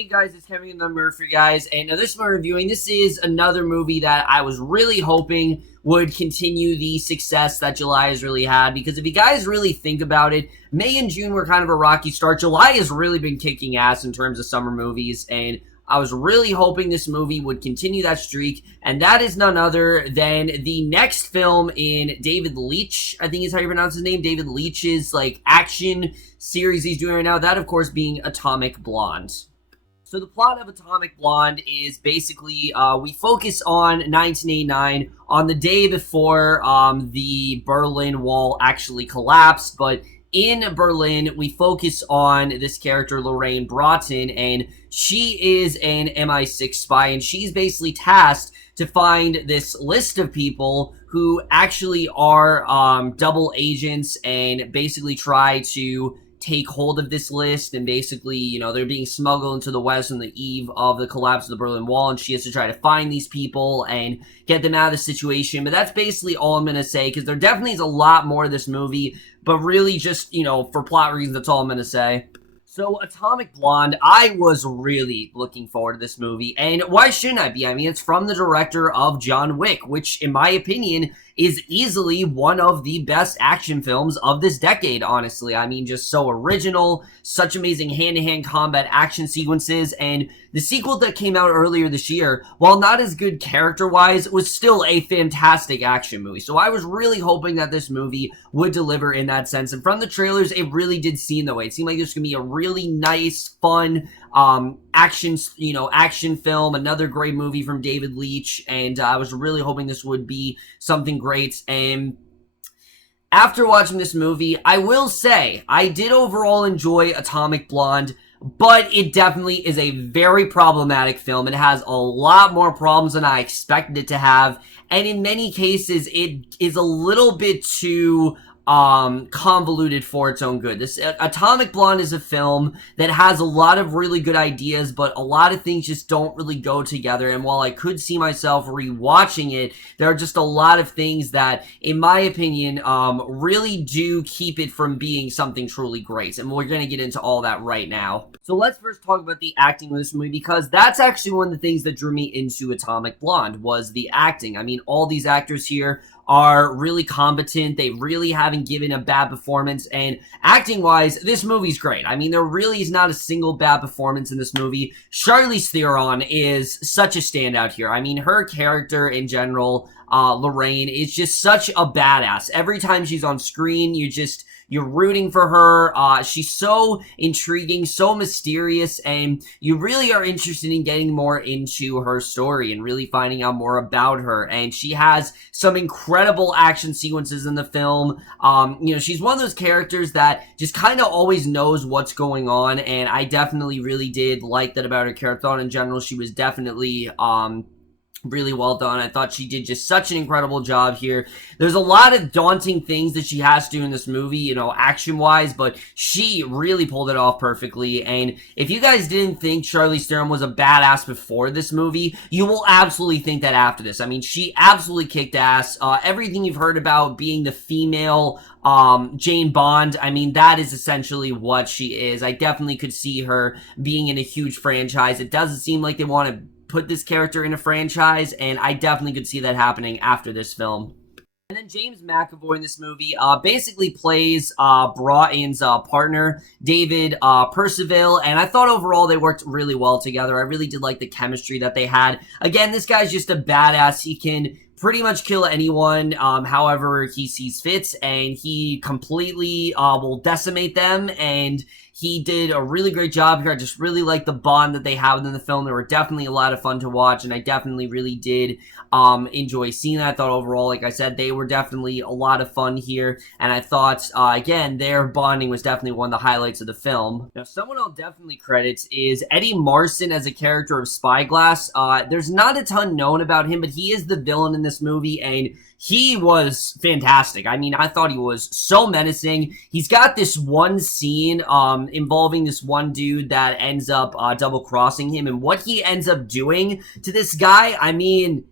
Hey guys, it's Kevin the Murphy guys, and this one we're reviewing. This is another movie that I was really hoping would continue the success that July has really had, because if you guys really think about it, May and June were kind of a rocky start. July has really been kicking ass in terms of summer movies, and I was really hoping this movie would continue that streak, and that is none other than the next film in David Leitch, I think is how you pronounce his name, David Leitch's, action series he's doing right now, that, of course, being Atomic Blonde. So the plot of Atomic Blonde is basically, we focus on 1989, on the day before the Berlin Wall actually collapsed, but in Berlin, we focus on this character, Lorraine Broughton, and she is an MI6 spy, and she's basically tasked to find this list of people who actually are double agents and basically try to take hold of this list, and basically, they're being smuggled into the West on the eve of the collapse of the Berlin Wall, and she has to try to find these people and get them out of the situation. But that's basically all I'm going to say, because there definitely is a lot more of this movie, but really just, for plot reasons, that's all I'm going to say. So, Atomic Blonde, I was really looking forward to this movie, and why shouldn't I be? I mean, it's from the director of John Wick, which, in my opinion, is easily one of the best action films of this decade, honestly. I mean, just so original, such amazing hand-to-hand combat action sequences, and the sequel that came out earlier this year, while not as good character-wise, was still a fantastic action movie. So I was really hoping that this movie would deliver in that sense, and from the trailers, it really did seem that way. It seemed like this was going to be a really nice, fun, action film, another great movie from David Leitch, and I was really hoping this would be something great. And after watching this movie, I will say, I did overall enjoy Atomic Blonde, but it definitely is a very problematic film. It has a lot more problems than I expected it to have, and in many cases, it is a little bit too convoluted for its own good. This Atomic Blonde is a film that has a lot of really good ideas, but a lot of things just don't really go together. And while I could see myself rewatching it, there are just a lot of things that, in my opinion, really do keep it from being something truly great. And we're going to get into all that right now. So let's first talk about the acting of this movie, because that's actually one of the things that drew me into Atomic Blonde, was the acting. I mean, all these actors here are really competent. They really haven't given a bad performance, and acting-wise, this movie's great. I mean, there really is not a single bad performance in this movie. Charlize Theron is such a standout here. I mean, her character in general, Lorraine, is just such a badass. Every time she's on screen, you're rooting for her. She's so intriguing, so mysterious, and you really are interested in getting more into her story and really finding out more about her. And she has some incredible action sequences in the film. She's one of those characters that just kind of always knows what's going on, and I definitely really did like that about her character. I thought in general she was definitely really well done. I thought she did just such an incredible job here. There's a lot of daunting things that she has to do in this movie, action-wise, but she really pulled it off perfectly. And if you guys didn't think Charlize Theron was a badass before this movie, you will absolutely think that after this. I mean, she absolutely kicked ass. Everything you've heard about being the female Jane Bond, I mean, that is essentially what she is. I definitely could see her being in a huge franchise. It doesn't seem like they want to put this character in a franchise, and I definitely could see that happening after this film. And then James McAvoy in this movie basically plays Broughton's partner, David Percival, and I thought overall they worked really well together. I really did like the chemistry that they had. Again, this guy's just a badass. He can pretty much kill anyone however he sees fit, and he completely will decimate them, and he did a really great job here. I just really like the bond that they have in the film. They were definitely a lot of fun to watch, and I definitely really did enjoy seeing that. I thought overall, like I said, they were definitely a lot of fun here, and I thought, again, their bonding was definitely one of the highlights of the film. Now, someone I'll definitely credit is Eddie Marsen as a character of Spyglass. There's not a ton known about him, but he is the villain in this movie, and he was fantastic. I mean, I thought he was so menacing. He's got this one scene involving this one dude that ends up double-crossing him, and what he ends up doing to this guy, I mean,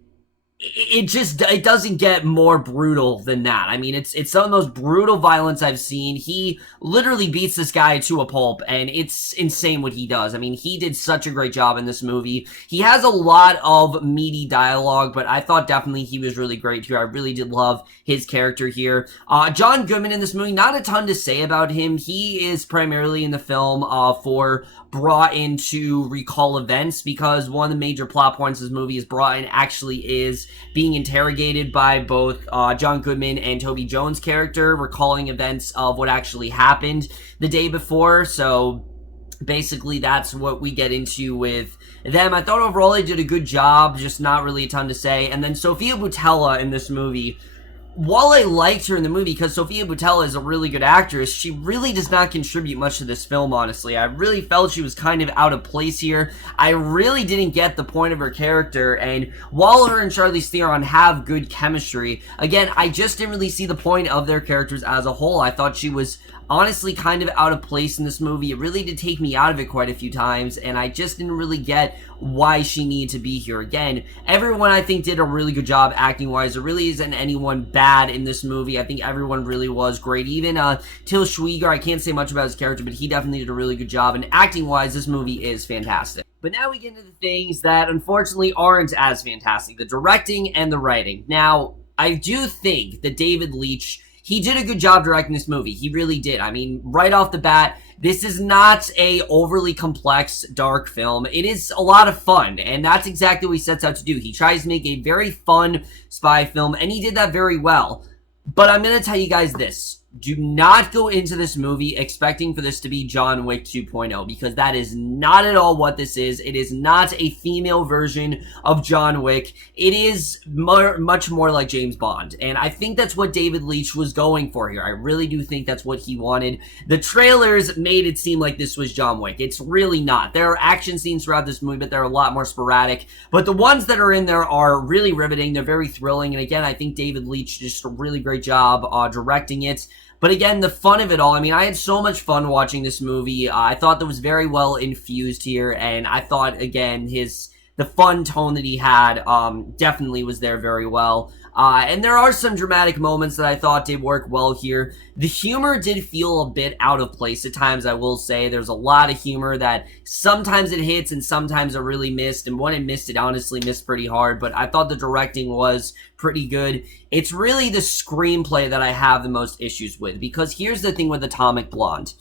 it doesn't get more brutal than that. I mean, it's some of the most brutal violence I've seen. He literally beats this guy to a pulp, and it's insane what he does. I mean, he did such a great job in this movie. He has a lot of meaty dialogue, but I thought definitely he was really great here. I really did love his character here. John Goodman in this movie, not a ton to say about him. He is primarily in the film for brought in to recall events, because one of the major plot points of this movie is brought in actually is being interrogated by both John Goodman and Toby Jones' character, recalling events of what actually happened the day before. So basically that's what we get into with them. I thought overall they did a good job, just not really a ton to say. And then Sofia Boutella in this movie, while I liked her in the movie, because Sofia Boutella is a really good actress, she really does not contribute much to this film, honestly. I really felt she was kind of out of place here. I really didn't get the point of her character, and while her and Charlize Theron have good chemistry, again, I just didn't really see the point of their characters as a whole. I thought she was honestly kind of out of place in this movie. It really did take me out of it quite a few times, and I just didn't really get why she needed to be here. Again, everyone I think did a really good job acting wise. There really isn't anyone bad in this movie. I think everyone really was great. Even Till Schweiger, I can't say much about his character, but he definitely did a really good job, and acting wise this movie is fantastic. But now we get into the things that unfortunately aren't as fantastic: the directing and the writing. Now, I do think that David Leitch, he did a good job directing this movie. He really did. I mean, right off the bat, this is not a overly complex, dark film. It is a lot of fun, and that's exactly what he sets out to do. He tries to make a very fun spy film, and he did that very well. But I'm going to tell you guys this. Do not go into this movie expecting for this to be John Wick 2.0, because that is not at all what this is. It is not a female version of John Wick. It is much more like James Bond, and I think that's what David Leitch was going for here. I really do think that's what he wanted. The trailers made it seem like this was John Wick. It's really not. There are action scenes throughout this movie, but they're a lot more sporadic. But the ones that are in there are really riveting. They're very thrilling, and again, I think David Leitch did just a really great job directing it. But again, the fun of it all, I mean, I had so much fun watching this movie. I thought that was very well infused here, and I thought, again, the fun tone that he had definitely was there very well. And there are some dramatic moments that I thought did work well here. The humor did feel a bit out of place at times, I will say. There's a lot of humor that sometimes it hits and sometimes it really missed. And when it missed, it honestly missed pretty hard. But I thought the directing was pretty good. It's really the screenplay that I have the most issues with. Because here's the thing with Atomic Blonde.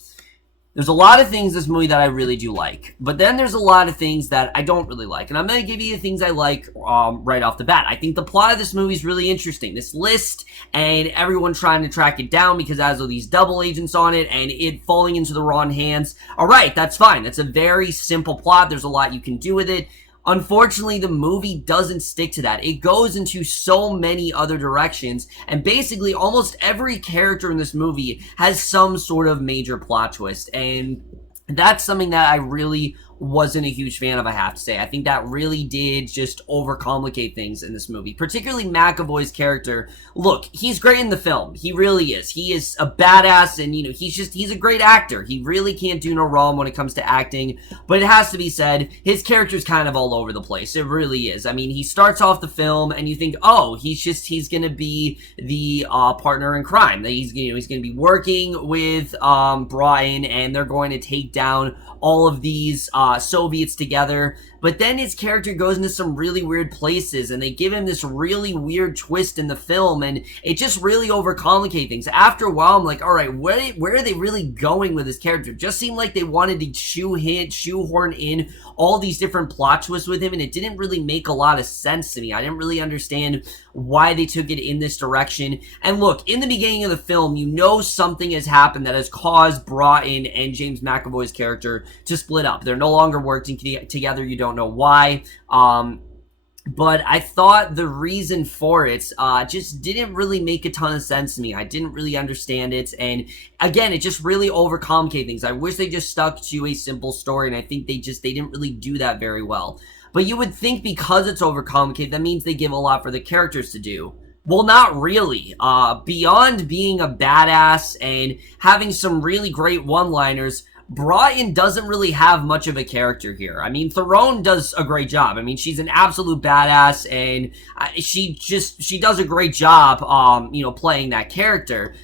There's a lot of things in this movie that I really do like, but then there's a lot of things that I don't really like, and I'm going to give you the things I like right off the bat. I think the plot of this movie is really interesting. This list and everyone trying to track it down because it has all these double agents on it and it falling into the wrong hands. All right, that's fine. That's a very simple plot. There's a lot you can do with it. Unfortunately, the movie doesn't stick to that. It goes into so many other directions, and basically almost every character in this movie has some sort of major plot twist, and that's something that I really wasn't a huge fan of, I have to say. I think that really did just overcomplicate things in this movie, particularly McAvoy's character. Look, he's great in the film. He really is. He is a badass, and, you know, he's a great actor. He really can't do no wrong when it comes to acting, but it has to be said, his character's kind of all over the place. It really is. I mean, he starts off the film, and you think, oh, he's gonna be the partner in crime. He's gonna be working with Brian, and they're going to take down all of these Soviets together, but then his character goes into some really weird places, and they give him this really weird twist in the film, and it just really overcomplicates things. After a while, I'm like, all right, where are they really going with this character? It just seemed like they wanted to shoehorn in all these different plot twists with him, and it didn't really make a lot of sense to me. I didn't really understand why they took it in this direction. And look, in the beginning of the film, you know something has happened that has caused Brian and James McAvoy's character to split up. They're no longer working together. You don't know why. But I thought the reason for it just didn't really make a ton of sense to me. I didn't really understand it, and again, it just really overcomplicated things. I wish they just stuck to a simple story, and I think they didn't really do that very well. But you would think because it's overcomplicated, that means they give a lot for the characters to do. Well, not really. Beyond being a badass and having some really great one-liners, brought in doesn't really have much of a character here. I mean, Theron does a great job. I mean, she's an absolute badass, and she does a great job, playing that character.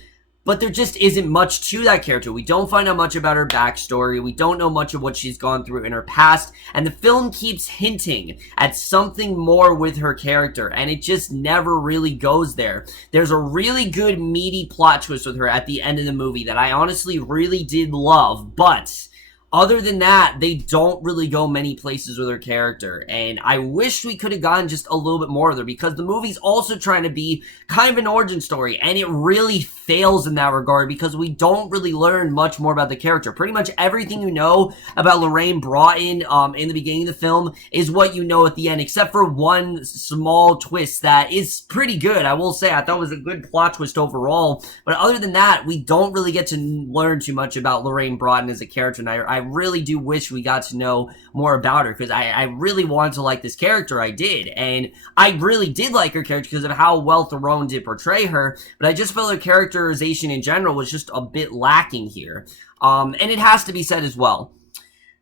But there just isn't much to that character. We don't find out much about her backstory. We don't know much of what she's gone through in her past. And the film keeps hinting at something more with her character. And it just never really goes there. There's a really good meaty plot twist with her at the end of the movie that I honestly really did love. But other than that, they don't really go many places with her character, and I wish we could have gotten just a little bit more of her, because the movie's also trying to be kind of an origin story, and it really fails in that regard, because we don't really learn much more about the character. Pretty much everything you know about Lorraine Broughton in the beginning of the film is what you know at the end, except for one small twist that is pretty good, I will say. I thought it was a good plot twist overall, but other than that, we don't really get to learn too much about Lorraine Broughton as a character, and I really do wish we got to know more about her, because I really wanted to like this character. I did, and I really did like her character because of how well Theron did portray her, but I just felt her characterization in general was just a bit lacking here. And it has to be said as well,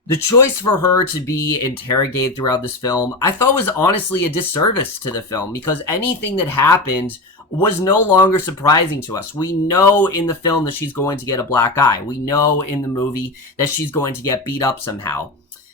the choice for her to be interrogated throughout this film, I thought was honestly a disservice to the film, because anything that happened was no longer surprising to us. We know in the film that she's going to get a black eye. We know in the movie that she's going to get beat up somehow.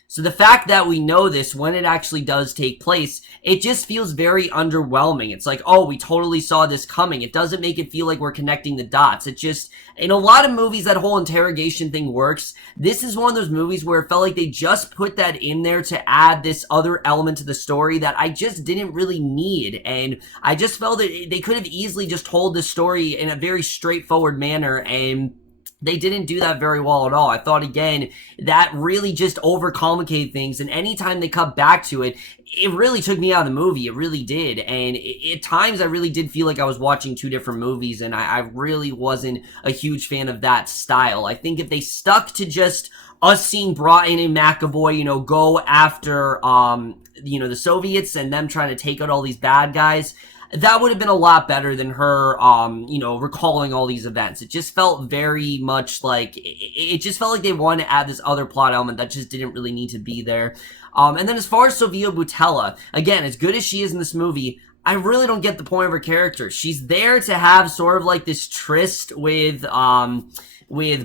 So the fact that we know this when it actually does take place, it just feels very underwhelming. It's like, oh, we totally saw this coming. It doesn't make it feel like we're connecting the dots. It just, in a lot of movies, that whole interrogation thing works. This is one of those movies where it felt like they just put that in there to add this other element to the story that I just didn't really need. And I just felt that they could have easily just told this story in a very straightforward manner, and they didn't do that very well at all. I thought, again, that really just overcomplicated things, and anytime they cut back to it, it really took me out of the movie. It really did, and at times I really did feel like I was watching two different movies, and I really wasn't a huge fan of that style. I think if they stuck to just us seeing Broughton and McAvoy, go after, the Soviets and them trying to take out all these bad guys, that would have been a lot better than her, recalling all these events. It just felt very much like, it just felt like they wanted to add this other plot element that just didn't really need to be there. And then as far as Sofia Boutella, again, as good as she is in this movie, I really don't get the point of her character. She's there to have sort of like this tryst with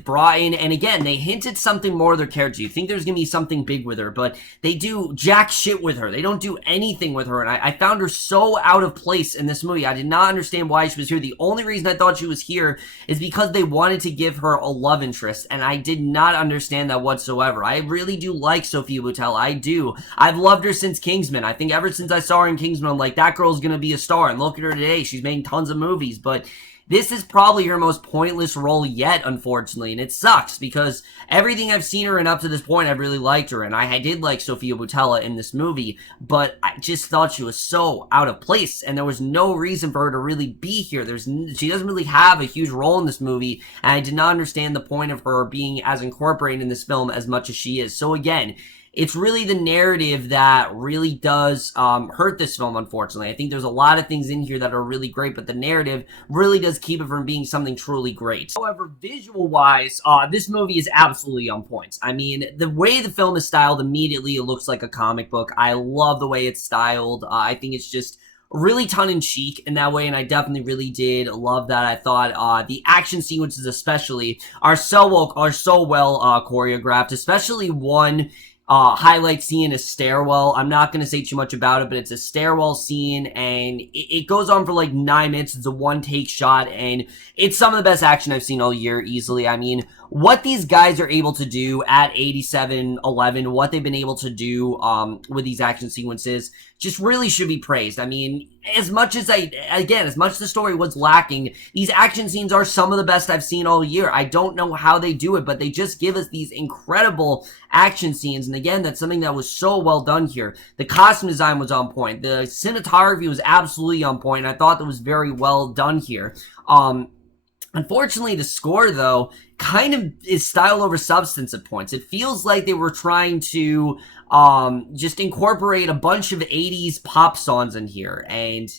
Broughton, and again, they hinted something more of their character. You think there's gonna be something big with her, but they do jack shit with her. They don't do anything with her, and I found her so out of place in this movie. I did not understand why she was here. The only reason I thought she was here is because they wanted to give her a love interest, and I did not understand that whatsoever. I really do like Sofia Boutella. I do. I've loved her since Kingsman. I think ever since I saw her in Kingsman, I'm like, that girl's gonna be a star, and look at her today. She's making tons of movies, but this is probably her most pointless role yet, unfortunately, and it sucks, because everything I've seen her in up to this point, I've really liked her, and I did like Sofia Boutella in this movie, but I just thought she was so out of place, and there was no reason for her to really be here. She doesn't really have a huge role in this movie, and I did not understand the point of her being as incorporated in this film as much as she is. So again, it's really the narrative that really does hurt this film, unfortunately. I think there's a lot of things in here that are really great, but the narrative really does keep it from being something truly great. However, visual-wise, this movie is absolutely on point. I mean, the way the film is styled, immediately it looks like a comic book. I love the way it's styled. I think it's just really tongue-in-cheek in that way, and I definitely really did love that. I thought the action sequences especially are so well choreographed, especially one highlight scene, a stairwell. I'm not going to say too much about it, but it's a stairwell scene, and it goes on for like 9 minutes. It's a one-take shot, and it's some of the best action I've seen all year, easily. I mean, what these guys are able to do at 87-11, what they've been able to do with these action sequences, just really should be praised. I mean, as much as the story was lacking, these action scenes are some of the best I've seen all year. I don't know how they do it, but they just give us these incredible action scenes, and again, that's something that was so well done here. The costume design was on point. The cinematography was absolutely on point. I thought that was very well done here. Unfortunately, the score, though, kind of is style over substance at points. It feels like they were trying to just incorporate a bunch of 80s pop songs in here, and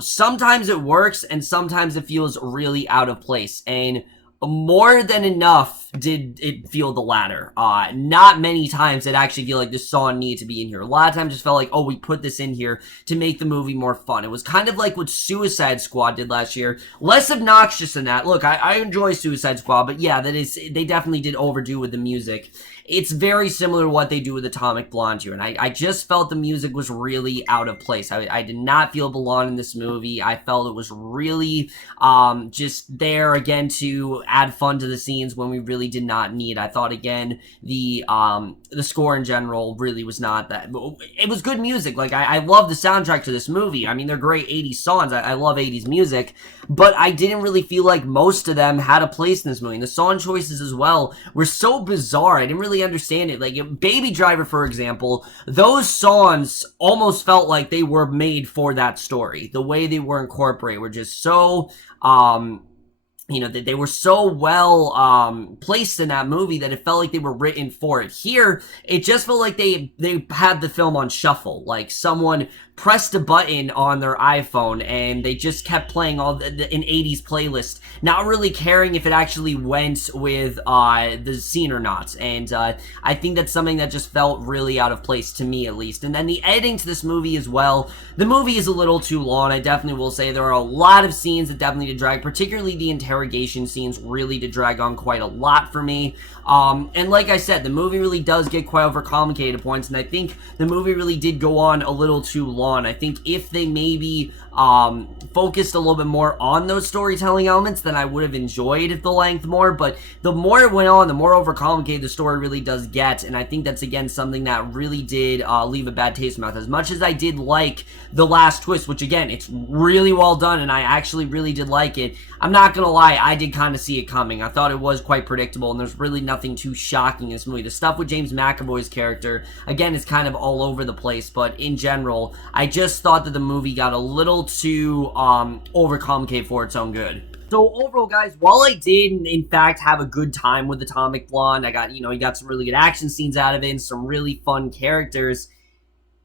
sometimes it works and sometimes it feels really out of place. And more than enough did it feel the latter. Not many times did I actually feel like this song needed to be in here. A lot of times just felt like, oh, we put this in here to make the movie more fun. It was kind of like what Suicide Squad did last year. Less obnoxious than that. Look, I enjoy Suicide Squad, but yeah, they definitely did overdo with the music. It's very similar to what they do with Atomic Blonde here, and I just felt the music was really out of place. I did not feel belong in this movie. I felt it was really just there, again, to add fun to the scenes when we really did not need. I thought, again, the score in general really was not that. It was good music. Like, I love the soundtrack to this movie. I mean, they're great 80s songs. I love 80s music, but I didn't really feel like most of them had a place in this movie. And the song choices as well were so bizarre. I didn't really understand it. Like Baby Driver, for example, those songs almost felt like they were made for that story. The way they were incorporated were just so you know, they were so well placed in that movie that it felt like they were written for it. Here, it just felt like they had the film on shuffle. Like someone pressed a button on their iPhone and they just kept playing an 80s playlist, not really caring if it actually went with the scene or not. And I think that's something that just felt really out of place to me, at least. And then the editing to this movie as well. The movie is a little too long. I definitely will say there are a lot of scenes that definitely did drag, particularly the interrogation scenes really did drag on quite a lot for me. And like I said, the movie really does get quite overcomplicated at points, and I think the movie really did go on a little too long. I think if they maybe focused a little bit more on those storytelling elements, then I would have enjoyed the length more, but the more it went on, the more overcomplicated the story really does get, and I think that's, again, something that really did leave a bad taste in my mouth. As much as I did like the last twist, which, again, it's really well done, and I actually really did like it, I'm not gonna lie, I did kind of see it coming. I thought it was quite predictable, and there's really nothing too shocking in this movie. The stuff with James McAvoy's character, again, is kind of all over the place, but in general, I just thought that the movie got a little too overcomplicated for its own good. So overall, guys, while I did, in fact, have a good time with Atomic Blonde, I got, you got some really good action scenes out of it and some really fun characters.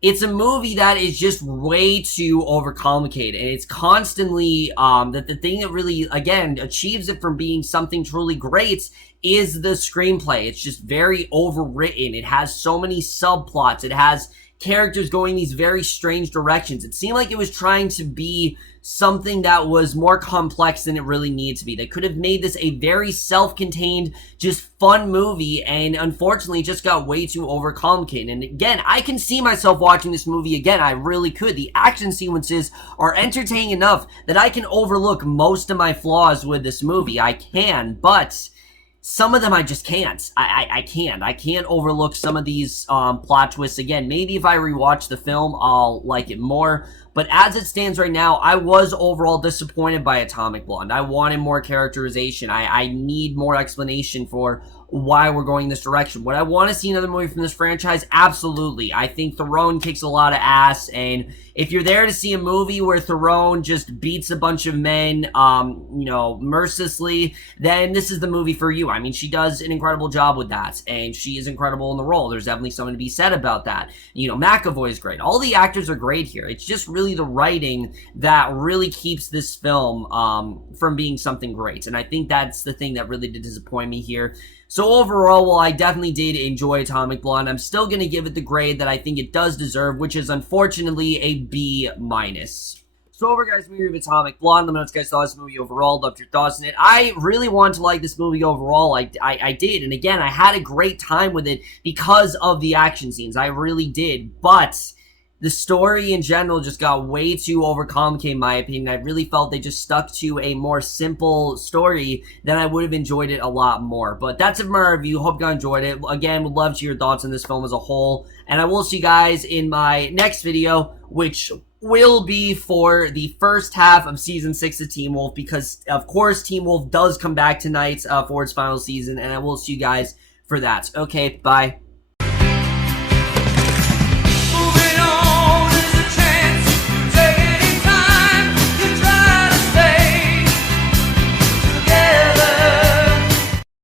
It's a movie that is just way too overcomplicated, and it's constantly, that the thing that really, again, achieves it from being something truly great is the screenplay. It's just very overwritten. It has so many subplots. It has characters going these very strange directions. It seemed like it was trying to be something that was more complex than it really needed to be. They could have made this a very self-contained, just fun movie, and unfortunately it just got way too overcomplicated. And again, I can see myself watching this movie again. I really could. The action sequences are entertaining enough that I can overlook most of my flaws with this movie. I can, but some of them I just can't. I can't overlook some of these plot twists. Again, maybe if I rewatch the film, I'll like it more. But as it stands right now, I was overall disappointed by Atomic Blonde. I wanted more characterization. I need more explanation for why we're going this direction. Would I want to see another movie from this franchise? Absolutely. I think Theron kicks a lot of ass, and if you're there to see a movie where Theron just beats a bunch of men, mercilessly, then this is the movie for you. I mean, she does an incredible job with that, and she is incredible in the role. There's definitely something to be said about that. McAvoy is great. All the actors are great here. It's just really the writing that really keeps this film from being something great, and I think that's the thing that really did disappoint me here. So overall, while I definitely did enjoy Atomic Blonde, I'm still going to give it the grade that I think it does deserve, which is unfortunately a B-. So over, guys, we review Atomic Blonde. Let me know what you guys thought of this movie overall. Loved your thoughts on it. I really wanted to like this movie overall. I did. And again, I had a great time with it because of the action scenes. I really did. But the story in general just got way too overcomplicated, in my opinion. I really felt they just stuck to a more simple story, then I would have enjoyed it a lot more. But that's it for my review. Hope you guys enjoyed it. Again, would love to hear your thoughts on this film as a whole. And I will see you guys in my next video, which will be for the first half of Season 6 of Teen Wolf, because, of course, Teen Wolf does come back tonight for its final season, and I will see you guys for that. Okay, bye.